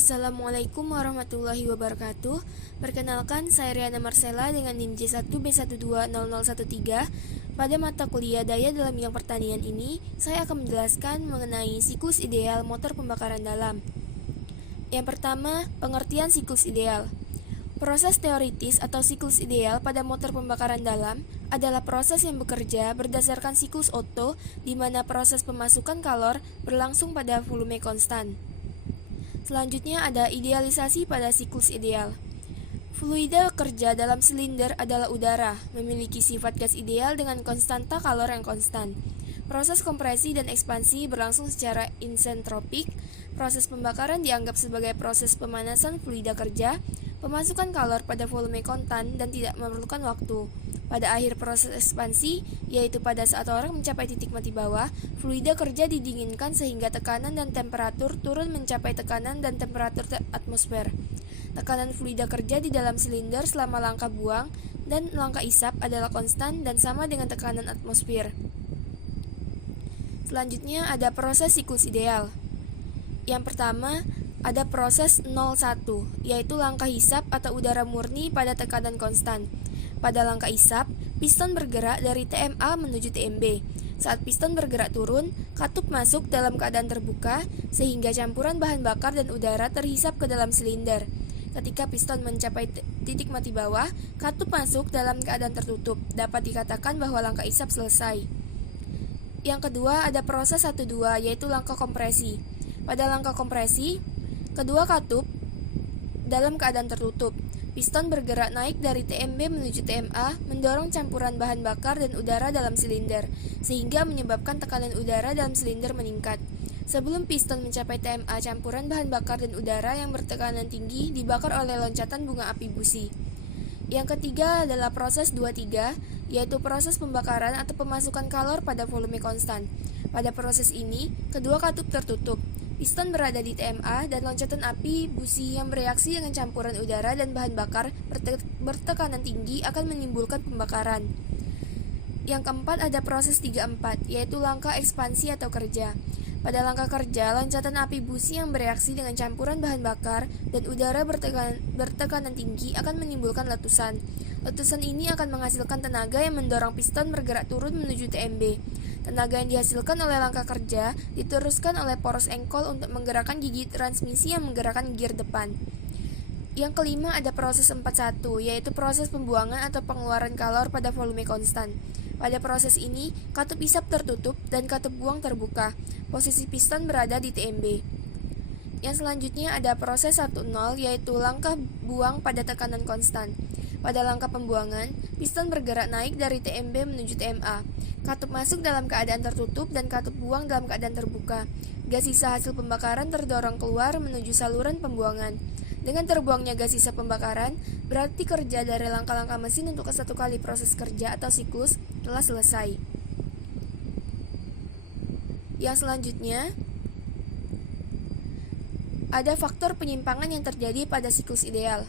Assalamualaikum warahmatullahi wabarakatuh. Perkenalkan, saya Riana Marcella dengan NIM J1B1200013. Pada mata kuliah Daya dalam Bidang Pertanian ini, saya akan menjelaskan mengenai siklus ideal motor pembakaran dalam. Yang pertama, pengertian siklus ideal. Proses teoritis atau siklus ideal pada motor pembakaran dalam adalah proses yang bekerja berdasarkan siklus Otto, di mana proses pemasukan kalor berlangsung pada volume konstan. Selanjutnya ada idealisasi pada siklus ideal. Fluida kerja dalam silinder adalah udara, memiliki sifat gas ideal dengan konstanta kalor yang konstan. Proses kompresi dan ekspansi berlangsung secara isentropik. Proses pembakaran dianggap sebagai proses pemanasan fluida kerja, pemasukan kalor pada volume konstan dan tidak memerlukan waktu. Pada akhir proses ekspansi, yaitu pada saat orang mencapai titik mati bawah, fluida kerja didinginkan sehingga tekanan dan temperatur turun mencapai tekanan dan temperatur atmosfer. Tekanan fluida kerja di dalam silinder selama langkah buang dan langkah isap adalah konstan dan sama dengan tekanan atmosfer. Selanjutnya ada proses siklus ideal. Yang pertama, ada proses 01, yaitu langkah hisap atau udara murni pada tekanan konstan. Pada langkah isap, piston bergerak dari TMA menuju TMB. Saat piston bergerak turun, katup masuk dalam keadaan terbuka, sehingga campuran bahan bakar dan udara terhisap ke dalam silinder. Ketika piston mencapai titik mati bawah, katup masuk dalam keadaan tertutup. Dapat dikatakan bahwa langkah isap selesai. Yang kedua ada proses 12, yaitu langkah kompresi. Pada langkah kompresi, kedua katup dalam keadaan tertutup. Piston bergerak naik dari TMB menuju TMA, mendorong campuran bahan bakar dan udara dalam silinder, sehingga menyebabkan tekanan udara dalam silinder meningkat. Sebelum piston mencapai TMA, campuran bahan bakar dan udara yang bertekanan tinggi dibakar oleh loncatan bunga api busi. Yang ketiga adalah proses 23, yaitu proses pembakaran atau pemasukan kalor pada volume konstan. Pada proses ini, kedua katup tertutup. Piston berada di TMA dan loncatan api busi yang bereaksi dengan campuran udara dan bahan bakar bertekanan tinggi akan menimbulkan pembakaran. Yang keempat ada proses 34, yaitu langkah ekspansi atau kerja. Pada langkah kerja, loncatan api busi yang bereaksi dengan campuran bahan bakar dan udara bertekanan tinggi akan menimbulkan letusan. Letusan ini akan menghasilkan tenaga yang mendorong piston bergerak turun menuju TMB. Tenaga yang dihasilkan oleh langkah kerja diteruskan oleh poros engkol untuk menggerakkan gigi transmisi yang menggerakkan gear depan. Yang kelima ada proses 41, yaitu proses pembuangan atau pengeluaran kalor pada volume konstan. Pada proses ini, katup isap tertutup dan katup buang terbuka. Posisi piston berada di TMB. Yang selanjutnya ada proses 10, yaitu langkah buang pada tekanan konstan. Pada langkah pembuangan, piston bergerak naik dari TMB menuju TMA. Katup masuk dalam keadaan tertutup dan katup buang dalam keadaan terbuka. Gas sisa hasil pembakaran terdorong keluar menuju saluran pembuangan. Dengan terbuangnya gas sisa pembakaran, berarti kerja dari langkah-langkah mesin untuk satu kali proses kerja atau siklus telah selesai. Yang selanjutnya, ada faktor penyimpangan yang terjadi pada siklus ideal.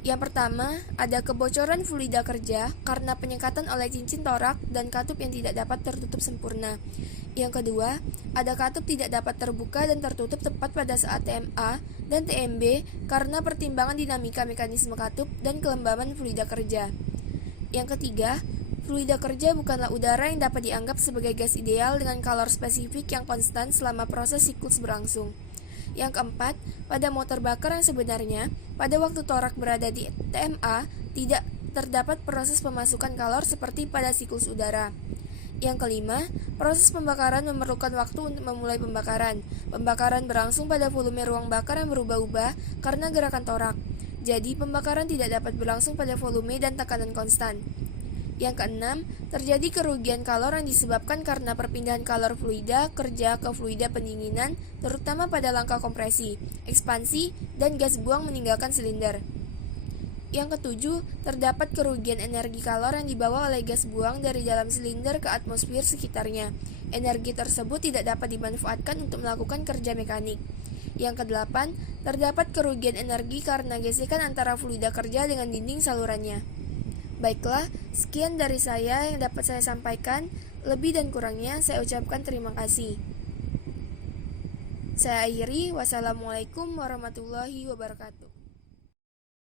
Yang pertama, ada kebocoran fluida kerja karena penyekatan oleh cincin torak dan katup yang tidak dapat tertutup sempurna. Yang kedua, ada katup tidak dapat terbuka dan tertutup tepat pada saat TMA dan TMB karena pertimbangan dinamika mekanisme katup dan kelembaban fluida kerja. Yang ketiga, fluida kerja bukanlah udara yang dapat dianggap sebagai gas ideal dengan kalor spesifik yang konstan selama proses siklus berlangsung. Yang keempat, pada motor bakar yang sebenarnya, pada waktu torak berada di TMA, tidak terdapat proses pemasukan kalor seperti pada siklus udara. Yang kelima, proses pembakaran memerlukan waktu untuk memulai pembakaran. Pembakaran berlangsung pada volume ruang bakar yang berubah-ubah karena gerakan torak. Jadi, pembakaran tidak dapat berlangsung pada volume dan tekanan konstan. Yang keenam, terjadi kerugian kalor yang disebabkan karena perpindahan kalor fluida kerja ke fluida pendinginan, terutama pada langkah kompresi, ekspansi, dan gas buang meninggalkan silinder. Yang ketujuh, terdapat kerugian energi kalor yang dibawa oleh gas buang dari dalam silinder ke atmosfer sekitarnya. Energi tersebut tidak dapat dimanfaatkan untuk melakukan kerja mekanik. Yang kedelapan, terdapat kerugian energi karena gesekan antara fluida kerja dengan dinding salurannya. Baiklah, sekian dari saya yang dapat saya sampaikan. Lebih dan kurangnya saya ucapkan terima kasih. Saya akhiri, wassalamualaikum warahmatullahi wabarakatuh.